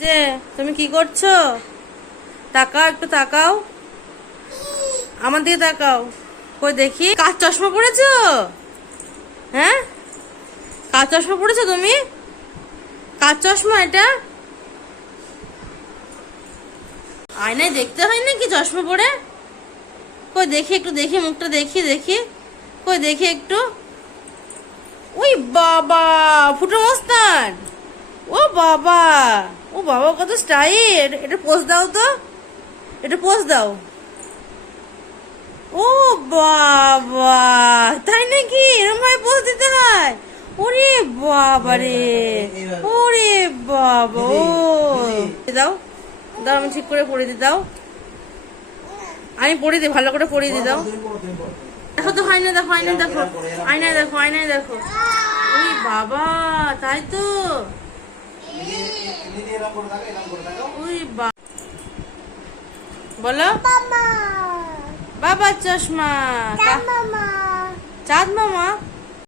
যে তুমি কি করছো? তাকাও, একটু তাকাও, আমার দিকে তাকাও। কই দেখি, কার চশমা পড়েছো? হ্যাঁ, কার চশমা পড়েছো তুমি? কার চশমা এটা? আয়নায় দেখতে হয় নাকি চশমা পরে? কই দেখি, একটু দেখি, মুখটা দেখি দেখি। কই দেখি একটু। ওই বাবা, ফুটো মস্তান। ও বাবা, ও বাবা, কত স্টাইল। এটা পোজ দাও তো, এটা পোজ দাও। ও বাবা, তাই নাকি? এরকম ভাবে পোজ দিতে হয়? ওরে বাবা রে, ওরে বাবা। ও দাও দাও, আমি ঠিক করে পড়ে দি দাও। আমি পড়ে দিই, ভালো করে পড়ে দি দাও। দেখো তো, হয় না, দেখো আয়নায় দেখো, আয়নায় দেখো, আয়নায় দেখো। ওই বাবা, তাই তো। ওই বলো, বাবার চশমা। চাঁদ মামা।